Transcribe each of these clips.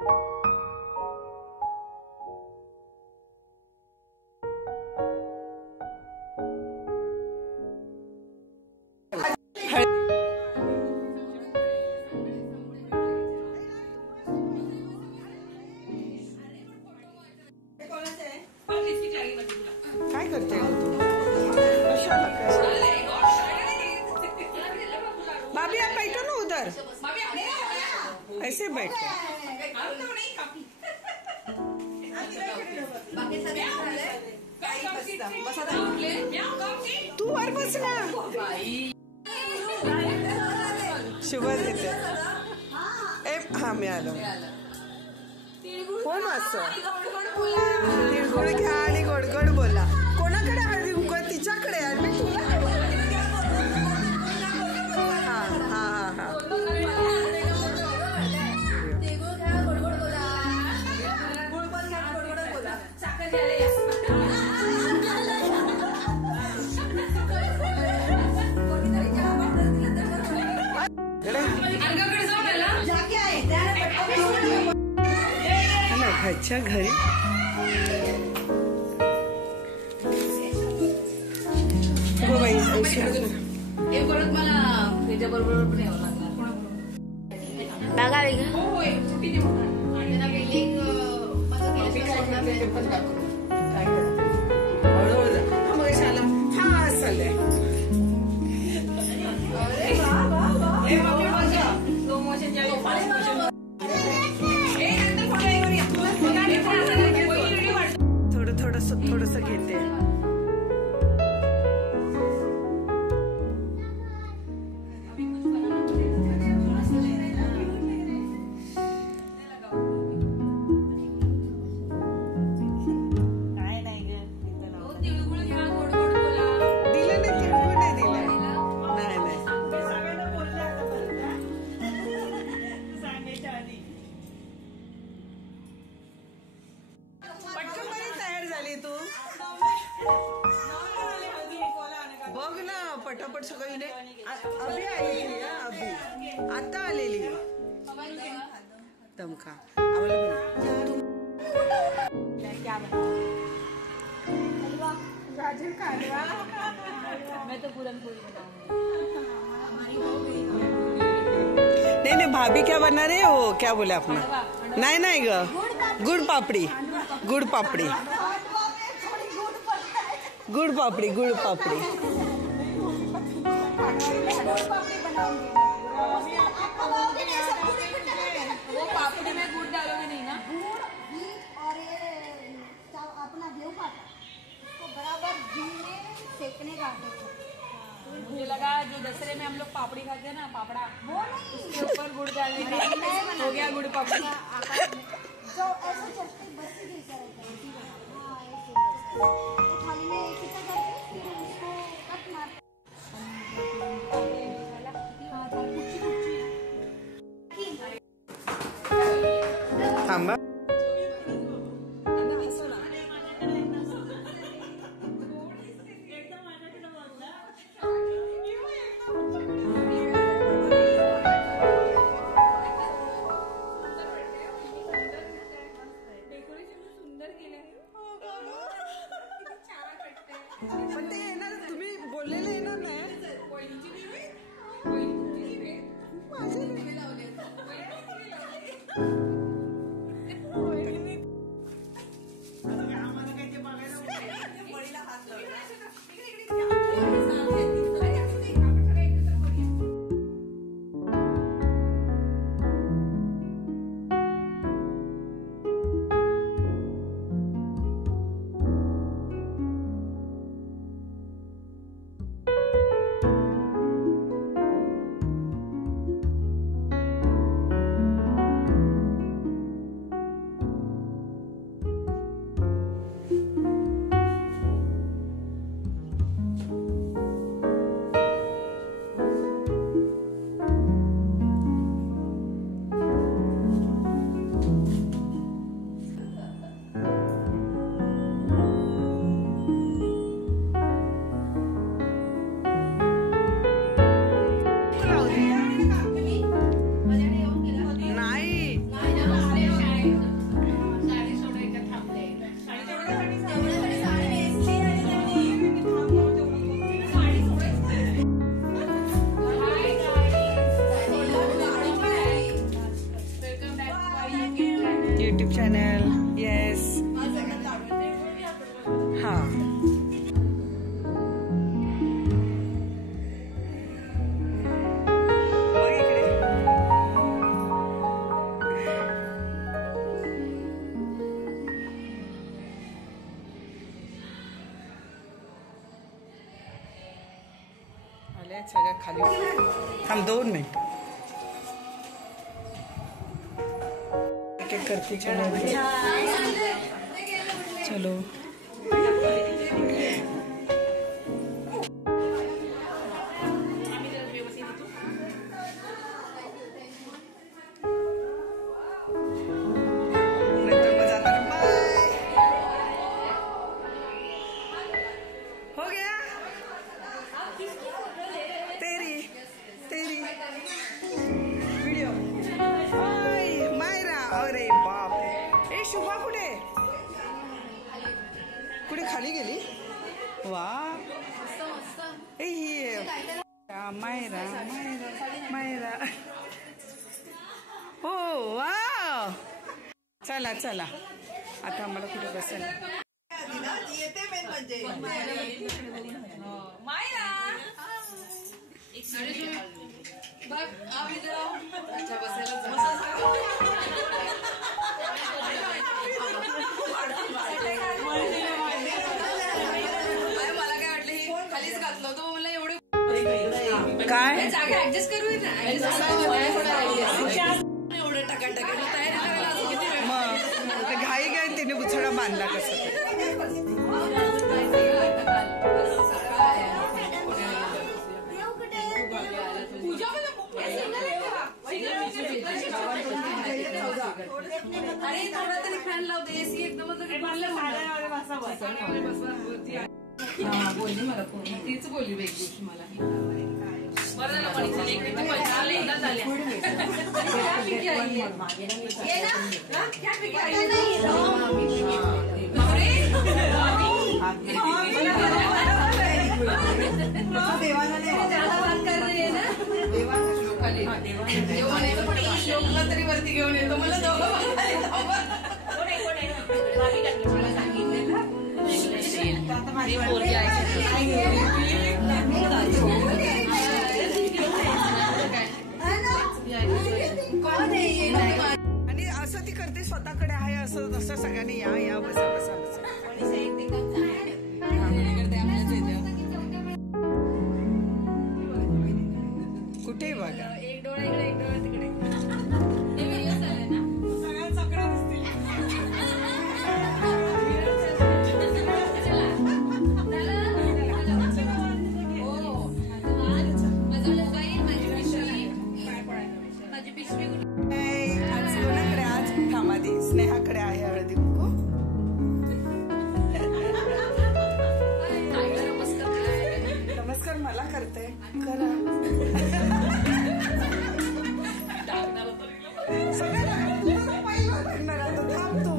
काय करते भाभी? आप बैठो ना उधर, ऐसे बैठो। तू वर बस ना, शुभ देते। हा मी आलो। कोण असं तिळगुळ घ्या आणि गोडगोड बोला। कोणाकडे हळदी कुंकू? तिच्याकडे आणि मी तुला। हा हा हा हा घरच्या घरी थोडस घेते। बघ ना पटापट सगळी अभी आलेली, अभी आता आलेली दमका। गाजर का हलवा, मैं तो पूरनपोली बनाऊंगी। नहीं भाभी क्या बना रहे हो? क्या बोले अपना? नहीं नहीं ग, गुड़ पापड़ी, गुड़ पापड़ी, गुड़ पापड़ी, गुड़ पापड़ी। वो पापड़ी में गुड़ डालोगे नहीं ना? गुड़, घी और ये अपना गेहूं का आटा तो बराबर घी में सेकने का आटा। मुझे लगा जो दशहरे में हम लोग पापड़ी खाते हैं ना, पापड़ा, वो नहीं, उसके ऊपर गुड़ डालने का हो गया गुड़ पापड़ी। जो ऐसे चटनी बर्फी जैसा रहता है, हाँ ऐसे तो थाली में एक हिस्सा करके फिर उसको कट मार थांबा। पण ते येणार, तुम्ही बोललेले येणार नाही। YouTube channel. येस. हा बघ इकडे. आल्या सगळ्या खाली. थांब 2 मिनिट. एक करते. चलो कुठे खाली गेली. वा मायरा मायरा मायरा. हो वा. चला चला आता आम्हाला कुठे बसायला. येते मेन म्हणजे मायरा बघ आम्ही अच्छा बसायला मला काय वाटलं ही खालीच घातलं होतं मला एवढे काय जागा ऍडजस्ट करू ना एवढं टकाटक तयारी करायला असं किती वेळ. मग घाई घाई तिने बुचडा बांधला कसं अरे थोडा तरी फॅन लावते. एसी एकदमच बोलली मला फोन तीच बोलली एक दिवशी मला. बरं झालं श्लोकला तरी वरती घेऊन येतो मला आणि असं ती करते स्वतःकडे आहे असं तसं सगळ्यांनी या या बसा बसा बसा. कुठे बघा एक डोळा इकडे एक डोळा तिकडे. स्नेहाकडे आहे हळदी कुंकू. नमस्कार मला करते करा. थांबतो.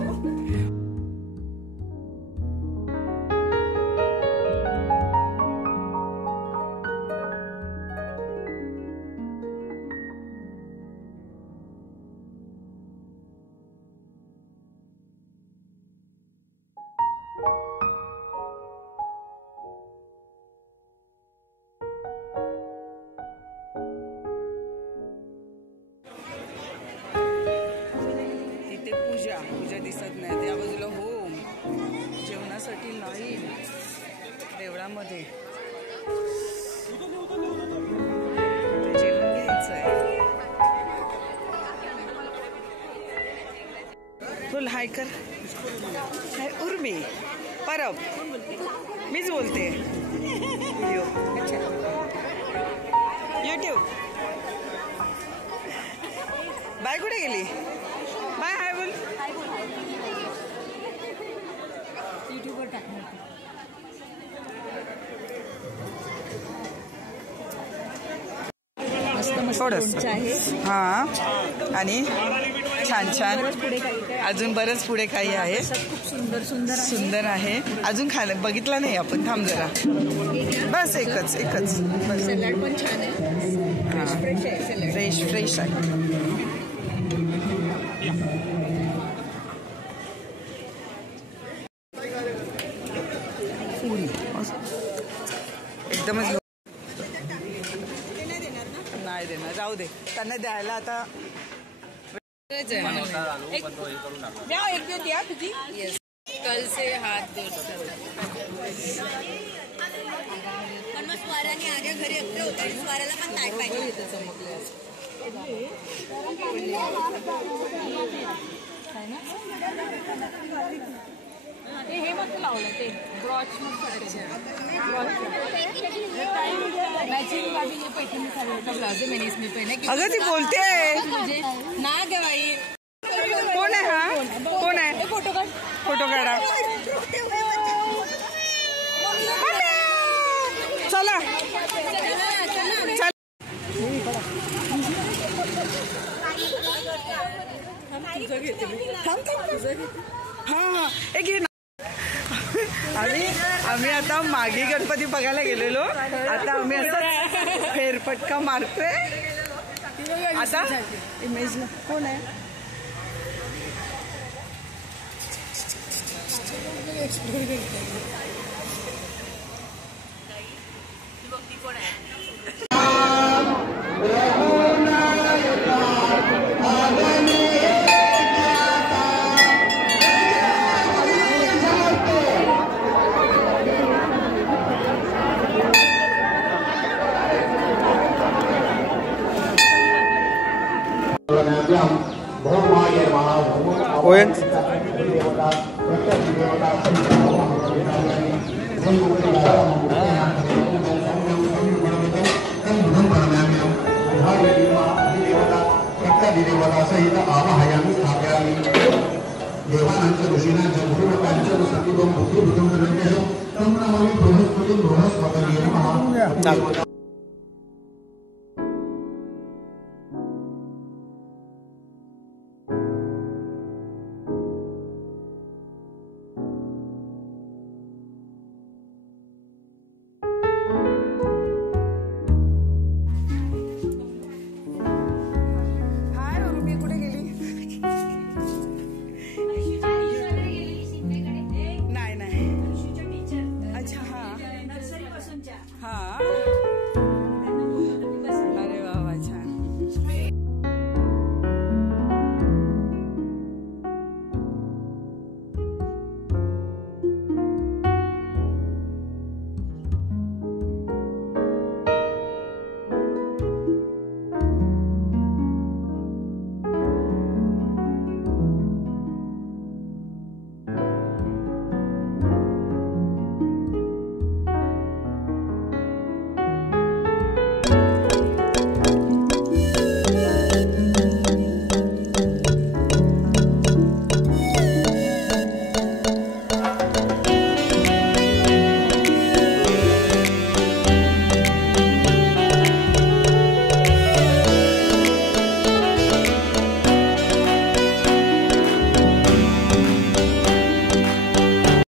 पूजा दिसत नाही. त्या बाजूला होम. जेवणासाठी लाईन देवळामध्ये. जेवण घ्यायचंय. बोल हाय कर. हाय उर्मी परब. मीच बोलते. यूट्यूब. बाय कुठे गेली. बाय हाय बोल. यूट्यूबवर टाकणार. थोडंसं हा. आणि छान छान अजून बरंच पुढे काही आहे. खूप सुंदर सुंदर सुंदर आहे. अजून खायला बघितलं नाही आपण. थांब जरा. बस एकच एकच. सॅलड पण छान आहे. फ्रेश आहे. फ्रेश फ्रेश आहे. एकदमच नाही देणार, जाऊ दे त्यांना द्यायला आता द्या एक दिवस द्या तुझी. कल से हात पण मग स्वाराने आर्या घरी एकटे होते, स्वाराला पण ताट पाहिजे. हे मस्त लावलं ते ब्रॉच मॅचिंग वाली ये पैठणी साड़ी का ब्लाउज है, मैंने इसमें पहना. अगं ती बोलते ना ग बाई. कोण आहे हा, कोण आहे, फोटो काढ. फोटो काढा. चला हा एक घे ना. आम्ही आता मागे गणपती बघायला गेलेलो, आता आम्ही आता फेरफटका मारतोय. आता इमेज कोण आहे, Oyen. सहित आवाहयामी स्थापयामी देवानांच्या ऋषीनांच्या गुरुलोकांच्या सतीगम बुद्धिभूतम प्रज्ञेयम तम नमामि बृहस्पतिं बृहस्पतये नमः.